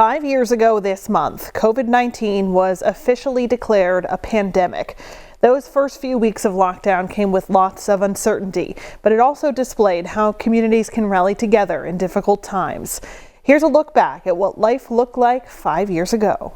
5 years ago this month, COVID-19 was officially declared a pandemic. Those first few weeks of lockdown came with lots of uncertainty, but it also displayed how communities can rally together in difficult times. Here's a look back at what life looked like 5 years ago.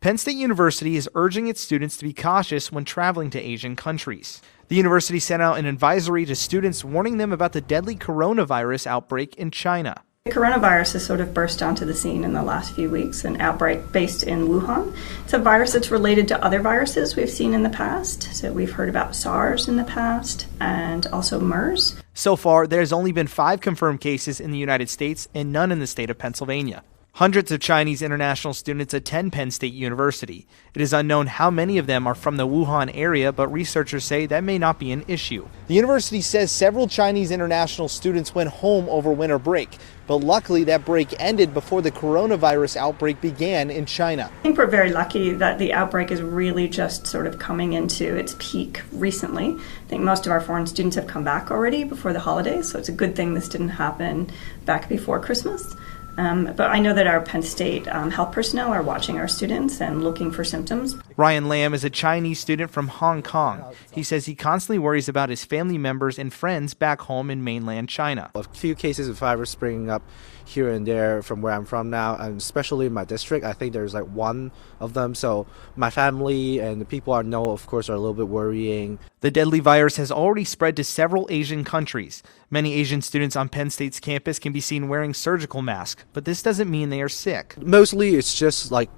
Penn State University is urging its students to be cautious when traveling to Asian countries. The university sent out an advisory to students warning them about the deadly coronavirus outbreak in China. The coronavirus has sort of burst onto the scene in the last few weeks, an outbreak based in Wuhan. It's a virus that's related to other viruses we've seen in the past. So we've heard about SARS in the past and also MERS. So far, there's only been 5 confirmed cases in the United States and none in the state of Pennsylvania. Hundreds of Chinese international students attend Penn State University. It is unknown how many of them are from the Wuhan area, but researchers say that may not be an issue. The university says several Chinese international students went home over winter break, but luckily that break ended before the coronavirus outbreak began in China. I think we're very lucky that the outbreak is really just sort of coming into its peak recently. I think most of our foreign students have come back already before the holidays, so it's a good thing this didn't happen back before Christmas. But I know that our Penn State health personnel are watching our students and looking for symptoms. Ryan Lam is a Chinese student from Hong Kong. He says he constantly worries about his family members and friends back home in mainland China. A few cases of virus springing up here and there from where I'm from now, and especially in my district. I think there's like one of them. So my family and the people I know, of course, are a little bit worrying. The deadly virus has already spread to several Asian countries. Many Asian students on Penn State's campus can be seen wearing surgical masks, but this doesn't mean they are sick. Mostly it's just like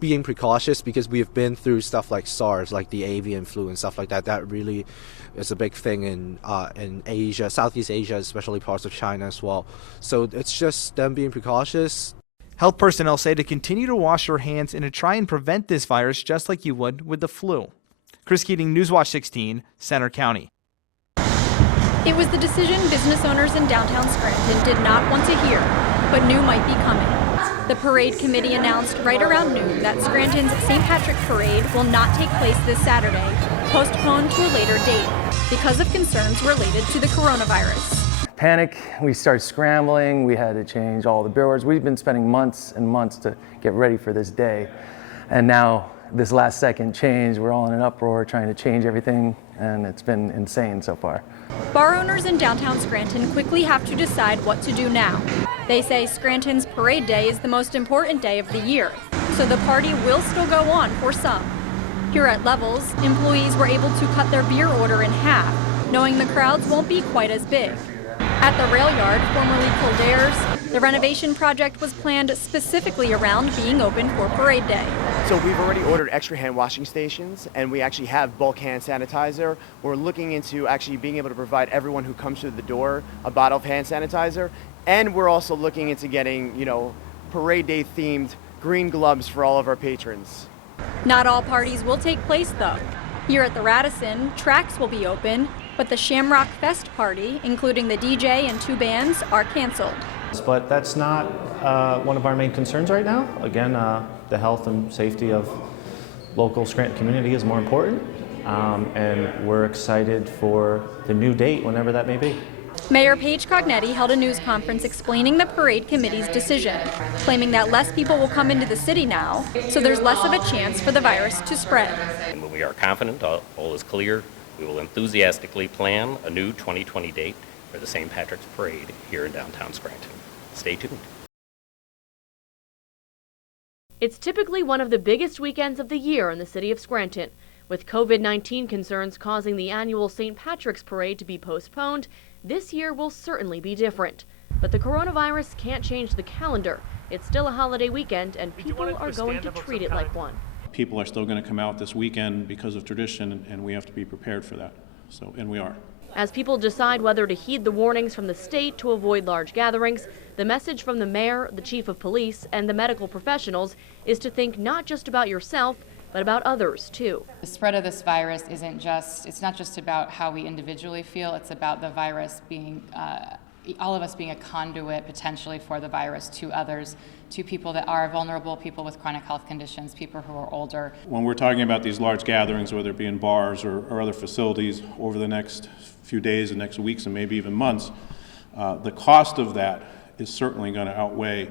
being precautious because we've been through stuff like SARS, like the avian flu and stuff like that. That really is a big thing in Asia, Southeast Asia, especially parts of China as well. So it's just them being precautious. Health personnel say to continue to wash your hands and to try and prevent this virus just like you would with the flu. Chris Keating, Newswatch 16, Center County. It was the decision business owners in downtown Scranton did not want to hear, but knew might be coming. The parade committee announced right around noon that Scranton's St. Patrick's Parade will not take place this Saturday, postponed to a later date, because of concerns related to the coronavirus. Panic, we started scrambling, we had to change all the billboards. We've been spending months and months to get ready for this day. And now this last second change, we're all in an uproar trying to change everything, and it's been insane so far. Bar owners in downtown Scranton quickly have to decide what to do now. They say Scranton's parade day is the most important day of the year, so the party will still go on for some. Here at Levels, employees were able to cut their beer order in half, knowing the crowds won't be quite as big. At the rail yard, formerly Kildare's, the renovation project was planned specifically around being open for parade day. So we've already ordered extra hand washing stations, and we actually have bulk hand sanitizer. We're looking into actually being able to provide everyone who comes through the door a bottle of hand sanitizer. And we're also looking into getting, parade day themed green gloves for all of our patrons. Not all parties will take place though. Here at the Radisson, tracks will be open, but the Shamrock Fest party, including the DJ and 2 bands, are canceled. But that's not one of our main concerns right now. Again, the health and safety of local Scranton community is more important, and we're excited for the new date, whenever that may be. Mayor Paige Cognetti held a news conference explaining the parade committee's decision, claiming that less people will come into the city now, so there's less of a chance for the virus to spread. And when we are confident all is clear, we will enthusiastically plan a new 2020 date for the St. Patrick's Parade here in downtown Scranton. Stay tuned. It's typically one of the biggest weekends of the year in the city of Scranton. With COVID-19 concerns causing the annual St. Patrick's Parade to be postponed, this year will certainly be different. But the coronavirus can't change the calendar. It's still a holiday weekend, and people are going to treat it like one. People are still going to come out this weekend because of tradition, and we have to be prepared for that. And we are. As people decide whether to heed the warnings from the state to avoid large gatherings, the message from the mayor, the chief of police, and the medical professionals is to think not just about yourself, but about others too. The spread of this virus it's not just about how we individually feel, it's about the virus being, all of us being a conduit potentially for the virus to others, to people that are vulnerable, people with chronic health conditions, people who are older. When we're talking about these large gatherings, whether it be in bars or other facilities over the next few days and next weeks and maybe even months, the cost of that is certainly going to outweigh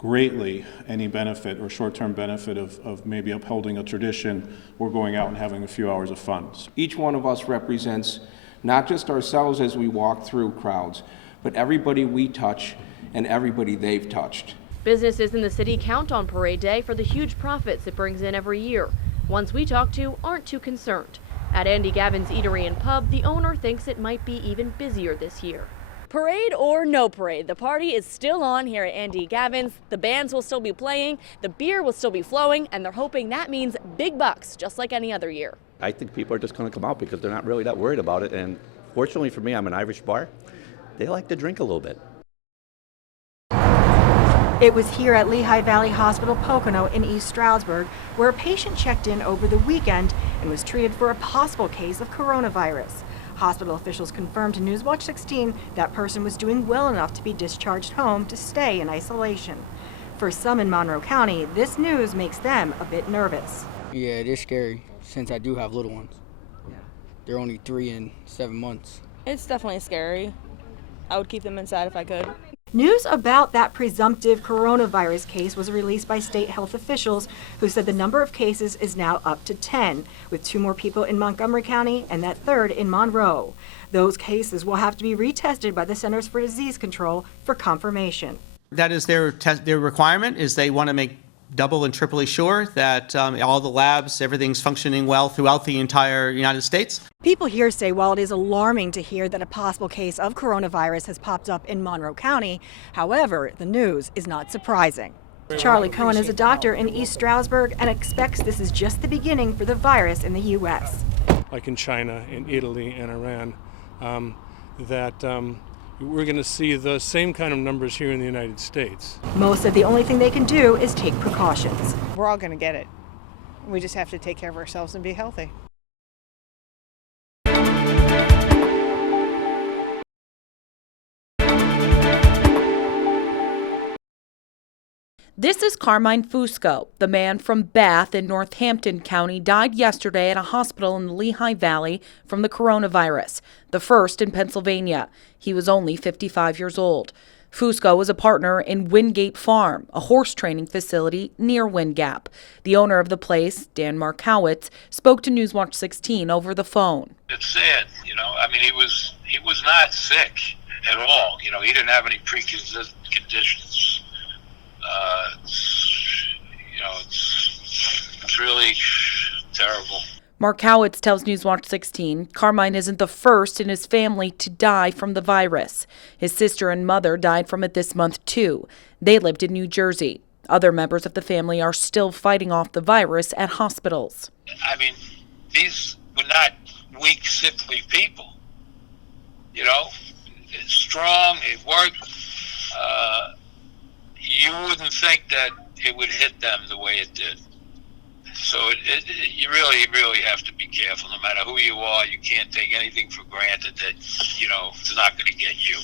greatly any benefit or short-term benefit of maybe upholding a tradition or going out and having a few hours of fun. Each one of us represents not just ourselves as we walk through crowds, but everybody we touch and everybody they've touched. Businesses in the city count on Parade Day for the huge profits it brings in every year. Ones we talk to aren't too concerned. At Andy Gavin's Eatery and Pub, the owner thinks it might be even busier this year. Parade or no parade, the party is still on here at Andy Gavin's. The bands will still be playing, the beer will still be flowing, and they're hoping that means big bucks, just like any other year. I think people are just going to come out because they're not really that worried about it. And fortunately for me, I'm an Irish bar. They like to drink a little bit. It was here at Lehigh Valley Hospital Pocono in East Stroudsburg where a patient checked in over the weekend and was treated for a possible case of coronavirus. Hospital officials confirmed to Newswatch 16 that person was doing well enough to be discharged home to stay in isolation. For some in Monroe County, this news makes them a bit nervous. Yeah, it is scary since I do have little ones. They're only 3 and 7 months. It's definitely scary. I would keep them inside if I could. News about that presumptive coronavirus case was released by state health officials who said the number of cases is now up to 10, with 2 more people in Montgomery County and that 3rd in Monroe. Those cases will have to be retested by the Centers for Disease Control for confirmation. That is their requirement, is they want to make double and triply sure that all the labs, everything's functioning well throughout the entire United States. People here say while it is alarming to hear that a possible case of coronavirus has popped up in Monroe County, however, the news is not surprising. Charlie Cohen is a doctor in East Stroudsburg and expects this is just the beginning for the virus in the U.S. Like in China, in Italy, and Iran, we're going to see the same kind of numbers here in the United States. Most said the only thing they can do is take precautions. We're all going to get it. We just have to take care of ourselves and be healthy. This is Carmine Fusco. The man from Bath in Northampton County died yesterday at a hospital in the Lehigh Valley from the coronavirus, the first in Pennsylvania. He was only 55 years old. Fusco was a partner in Wingate Farm, a horse training facility near Wingap. The owner of the place, Dan Markowitz, spoke to Newswatch 16 over the phone. It's sad, I mean, he was not sick at all. He didn't have any pre-existing conditions. It's really terrible. Markowitz tells Newswatch 16 Carmine isn't the first in his family to die from the virus. His sister and mother died from it this month, too. They lived in New Jersey. Other members of the family are still fighting off the virus at hospitals. I mean, these were not weak, sickly people. It's strong, it worked. You wouldn't think that it would hit them the way it did. So you really have to be careful. No matter who you are, you can't take anything for granted that, it's not going to get you.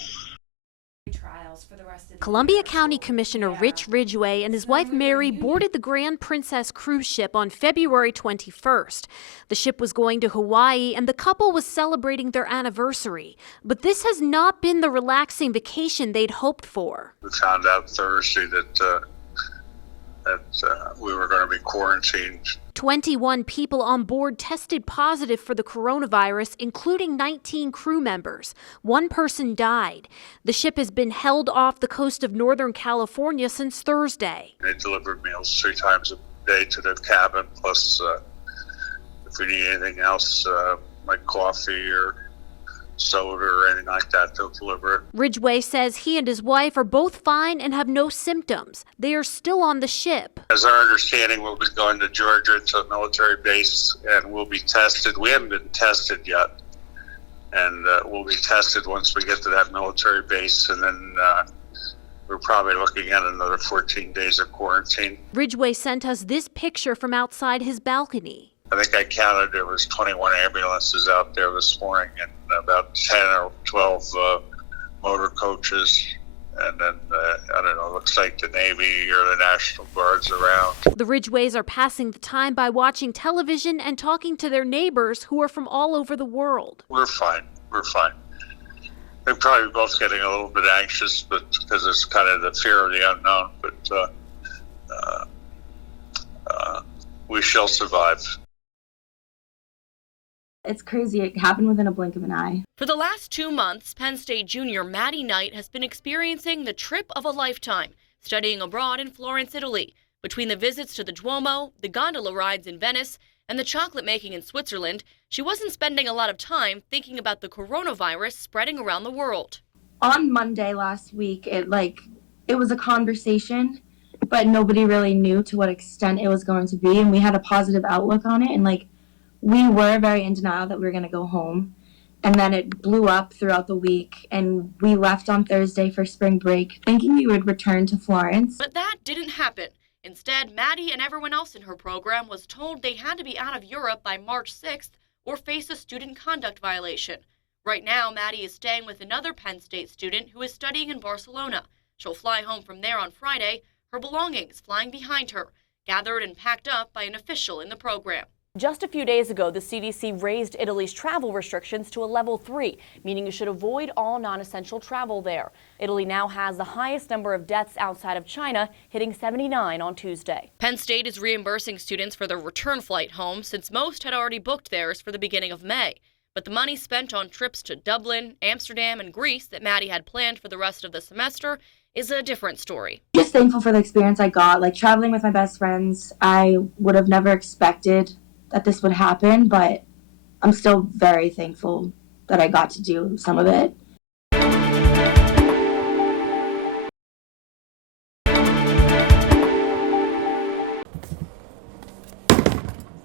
Columbia County Commissioner Rich Ridgway and his wife Mary boarded the Grand Princess cruise ship on February 21st. The ship was going to Hawaii and the couple was celebrating their anniversary. But this has not been the relaxing vacation they'd hoped for. We found out Thursday that we were going to be quarantined. 21 people on board tested positive for the coronavirus, including 19 crew members. 1 person died. The ship has been held off the coast of Northern California since Thursday. They delivered meals 3 times a day to the cabin, plus if we need anything else, like coffee or soda or anything like that, they'll deliver it. Ridgway says he and his wife are both fine and have no symptoms. They are still on the ship. As our understanding, we'll be going to Georgia to a military base and we'll be tested. We haven't been tested yet. And we'll be tested once we get to that military base, and then we're probably looking at another 14 days of quarantine. Ridgway sent us this picture from outside his balcony. I think I counted there was 21 ambulances out there this morning and about 10 or 12 motor coaches. And then, I don't know, looks like the Navy or the National Guard's around. The Ridgways are passing the time by watching television and talking to their neighbors who are from all over the world. We're fine. We're fine. They're probably both getting a little bit anxious, but because it's kind of the fear of the unknown. But shall survive. It's crazy. It happened within a blink of an eye. For the last 2 months, Penn State junior Maddie Knight has been experiencing the trip of a lifetime, studying abroad in Florence, Italy. Between the visits to the Duomo, the gondola rides in Venice, and the chocolate making in Switzerland, she wasn't spending a lot of time thinking about the coronavirus spreading around the world. On Monday last week, it was a conversation, but nobody really knew to what extent it was going to be, and we had a positive outlook on it, and we were very in denial that we were going to go home. And then it blew up throughout the week, and we left on Thursday for spring break, thinking we would return to Florence. But that didn't happen. Instead, Maddie and everyone else in her program was told they had to be out of Europe by March 6th or face a student conduct violation. Right now, Maddie is staying with another Penn State student who is studying in Barcelona. She'll fly home from there on Friday, her belongings flying behind her, gathered and packed up by an official in the program. Just a few days ago, the CDC raised Italy's travel restrictions to a level 3, meaning you should avoid all non-essential travel there. Italy now has the highest number of deaths outside of China, hitting 79 on Tuesday. Penn State is reimbursing students for their return flight home since most had already booked theirs for the beginning of May. But the money spent on trips to Dublin, Amsterdam, and Greece that Maddie had planned for the rest of the semester is a different story. Just thankful for the experience I got, traveling with my best friends. I would have never expected that this would happen, but I'm still very thankful that I got to do some of it.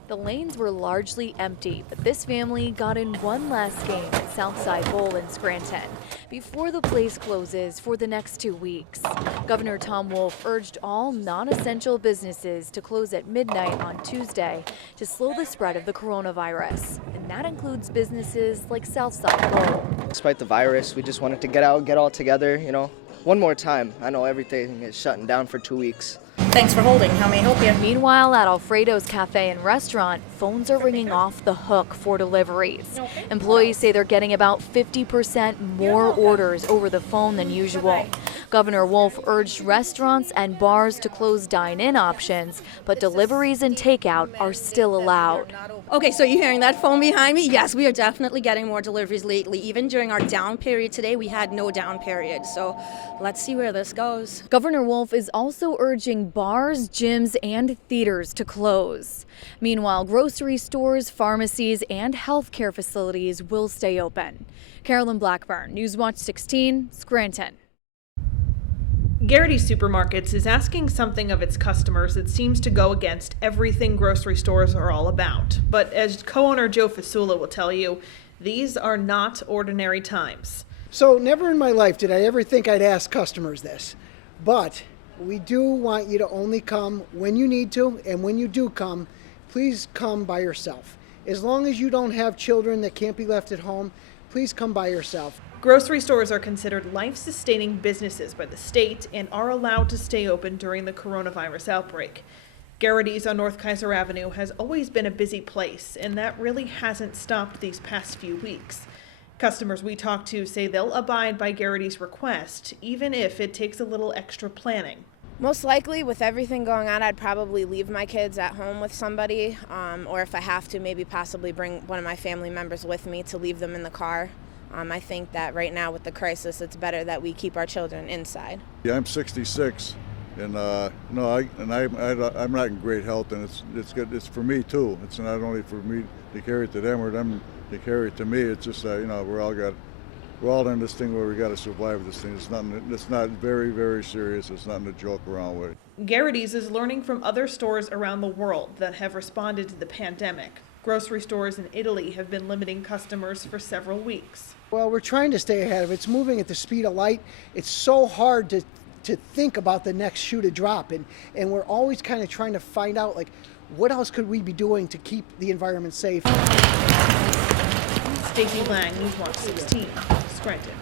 The lanes were largely empty, but this family got in one last game at Southside Bowl in Scranton before the place closes for the next 2 weeks. Governor Tom Wolf urged all non-essential businesses to close at midnight on Tuesday to slow the spread of the coronavirus, and that includes businesses like Southside Bowl. Despite the virus, we just wanted to get out, get all together, one more time. I know everything is shutting down for 2 weeks. Thanks for holding. How may I help you? Meanwhile, at Alfredo's Cafe and Restaurant, phones are ringing off the hook for deliveries. Employees say they're getting about 50% more orders over the phone than usual. Governor Wolf urged restaurants and bars to close dine-in options, but deliveries and takeout are still allowed. Okay, so you're hearing that phone behind me? Yes, we are definitely getting more deliveries lately. Even during our down period today, we had no down period. So let's see where this goes. Governor Wolf is also urging bars, gyms, and theaters to close. Meanwhile, grocery stores, pharmacies, and healthcare facilities will stay open. Carolyn Blackburn, Newswatch 16, Scranton. Garrity's Supermarkets is asking something of its customers that seems to go against everything grocery stores are all about. But as co-owner Joe Fasula will tell you, these are not ordinary times. So never in my life did I ever think I'd ask customers this. But we do want you to only come when you need to, and when you do come, please come by yourself. As long as you don't have children that can't be left at home, please come by yourself. Grocery stores are considered life-sustaining businesses by the state and are allowed to stay open during the coronavirus outbreak. Garrity's on North Kaiser Avenue has always been a busy place, and that really hasn't stopped these past few weeks. Customers we talk to say they'll abide by Garrity's request, even if it takes a little extra planning. Most likely, with everything going on, I'd probably leave my kids at home with somebody, or if I have to, maybe possibly bring one of my family members with me to leave them in the car. I think that right now with the crisis, it's better that we keep our children inside. Yeah, I'm 66, and I'm not in great health, and it's good. It's for me too. It's not only for me to carry it to them or them to carry it to me. It's just we're all in this thing where we got to survive this thing. It's not very, very serious. It's nothing to joke around with. Garrity's is learning from other stores around the world that have responded to the pandemic. Grocery stores in Italy have been limiting customers for several weeks. Well, we're trying to stay ahead of it. It's moving at the speed of light. It's so hard to think about the next shoe to drop, and we're always kind of trying to find out what else could we be doing to keep the environment safe. Stacey Lang, Newswatch 16, Scranton.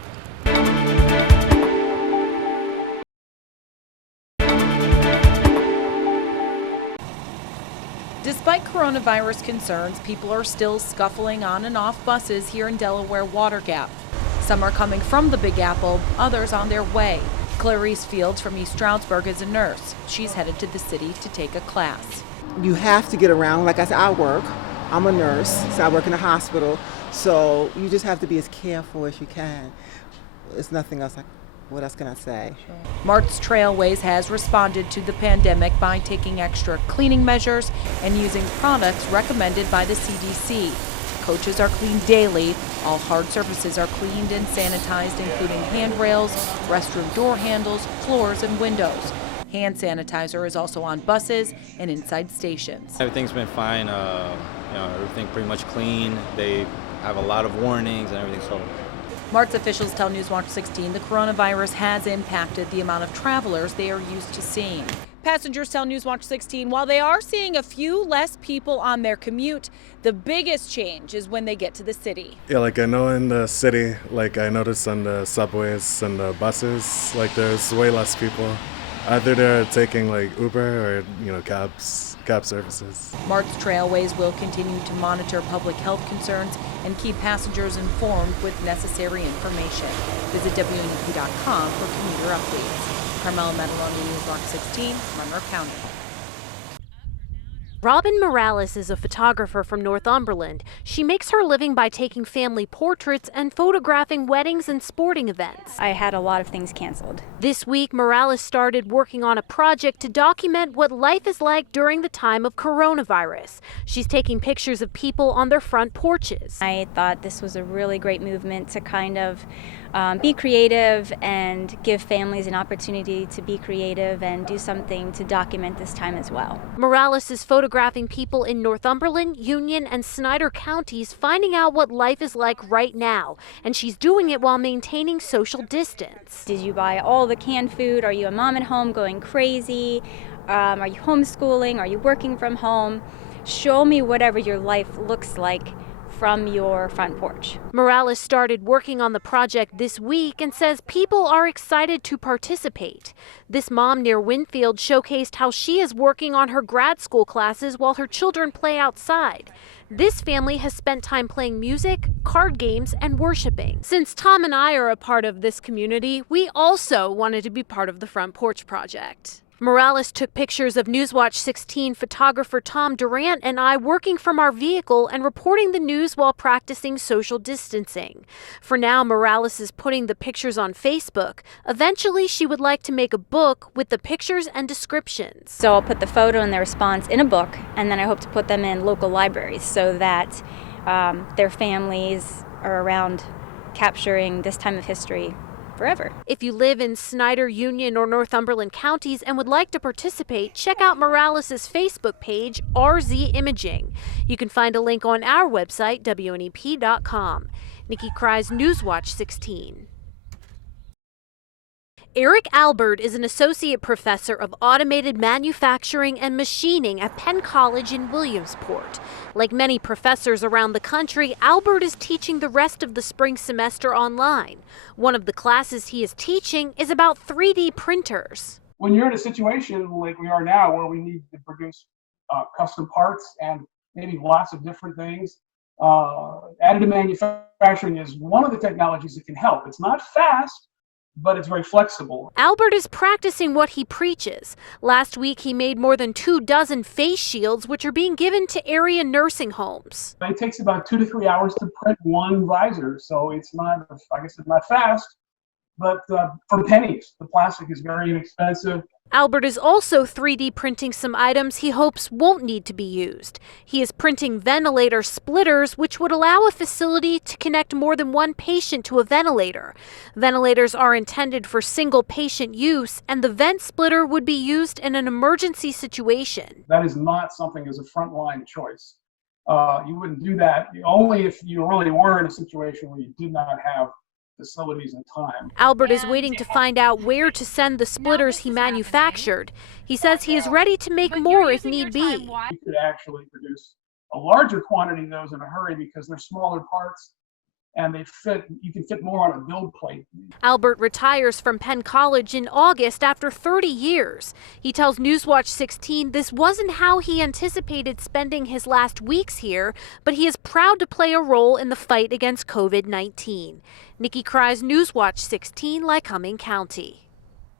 Despite coronavirus concerns, people are still scuffling on and off buses here in Delaware Water Gap. Some are coming from the Big Apple, others on their way. Clarice Fields from East Stroudsburg is a nurse. She's headed to the city to take a class. You have to get around. Like I said, I work. I'm a nurse, so I work in a hospital. So you just have to be as careful as you can. It's nothing else. What else can I say? Mart's Trailways has responded to the pandemic by taking extra cleaning measures and using products recommended by the CDC. Coaches are cleaned daily. All hard surfaces are cleaned and sanitized, including handrails, restroom door handles, floors, and windows. Hand sanitizer is also on buses and inside stations. Everything's been fine. Everything pretty much clean. They have a lot of warnings and everything. So. Mart's officials tell Newswatch 16 the coronavirus has impacted the amount of travelers they are used to seeing. Passengers tell Newswatch 16 while they are seeing a few less people on their commute, the biggest change is when they get to the city. Yeah, like I know in the city, like I noticed on the subways and the buses, like there's way less people. Either they're taking like Uber or, cab services. Mart's Trailways will continue to monitor public health concerns and keep passengers informed with necessary information. Visit wnep.com for commuter updates. Carmela Mataloni, Newswatch 16, Monroe County. Robin Morales is a photographer from Northumberland. She makes her living by taking family portraits and photographing weddings and sporting events. I had a lot of things canceled. This week, Morales started working on a project to document what life is like during the time of coronavirus. She's taking pictures of people on their front porches. I thought this was a really great movement to kind of be creative and give families an opportunity to be creative and do something to document this time as well. Morales is photographing people in Northumberland, Union, and Snyder counties, finding out what life is like right now, and she's doing it while maintaining social distance. Did you buy all the canned food? Are you a mom at home going crazy? Are you homeschooling? Are you working from home? Show me whatever your life looks like from your front porch. Morales started working on the project this week and says people are excited to participate. This mom near Winfield showcased how she is working on her grad school classes while her children play outside. This family has spent time playing music, card games, and worshiping. Since Tom and I are a part of this community, we also wanted to be part of the Front Porch Project. Morales took pictures of Newswatch 16 photographer Tom Durant and I working from our vehicle and reporting the news while practicing social distancing. For now, Morales is putting the pictures on Facebook. Eventually, she would like to make a book with the pictures and descriptions. So I'll put the photo and the response in a book, and then I hope to put them in local libraries so that their families are around capturing this time of history forever. If you live in Snyder, Union, or Northumberland counties and would like to participate, check out Morales' Facebook page, RZ Imaging. You can find a link on our website, wnep.com. Nikki Cries, Newswatch 16. Eric Albert is an associate professor of automated manufacturing and machining at Penn College in Williamsport. Like many professors around the country, Albert is teaching the rest of the spring semester online. One of the classes he is teaching is about 3D printers. When you're in a situation like we are now where we need to produce custom parts and maybe lots of different things, additive manufacturing is one of the technologies that can help. It's not fast, but it's very flexible. Albert is practicing what he preaches. Last week, he made more than 24 face shields, which are being given to area nursing homes. It takes about 2 to 3 hours to print one visor, so it's not, I guess it's not fast, but for pennies. The plastic is very inexpensive. Albert is also 3D printing some items he hopes won't need to be used. He is printing ventilator splitters, which would allow a facility to connect more than one patient to a ventilator. Ventilators are intended for single patient use, and the vent splitter would be used in an emergency situation. That is not something as a frontline choice. You wouldn't do that only if you really were in a situation where you did not have facilities and time. Albert is waiting to find out where to send the splitters he manufactured. He says he is ready to make more if need be. You could actually produce a larger quantity of those in a hurry because they're smaller parts and they fit. You can fit more on a build plate. Albert retires from Penn College in August after 30 years. He tells Newswatch 16 this wasn't how he anticipated spending his last weeks here, but he is proud to play a role in the fight against COVID-19. Nikki Cries, Newswatch 16, Lycoming County.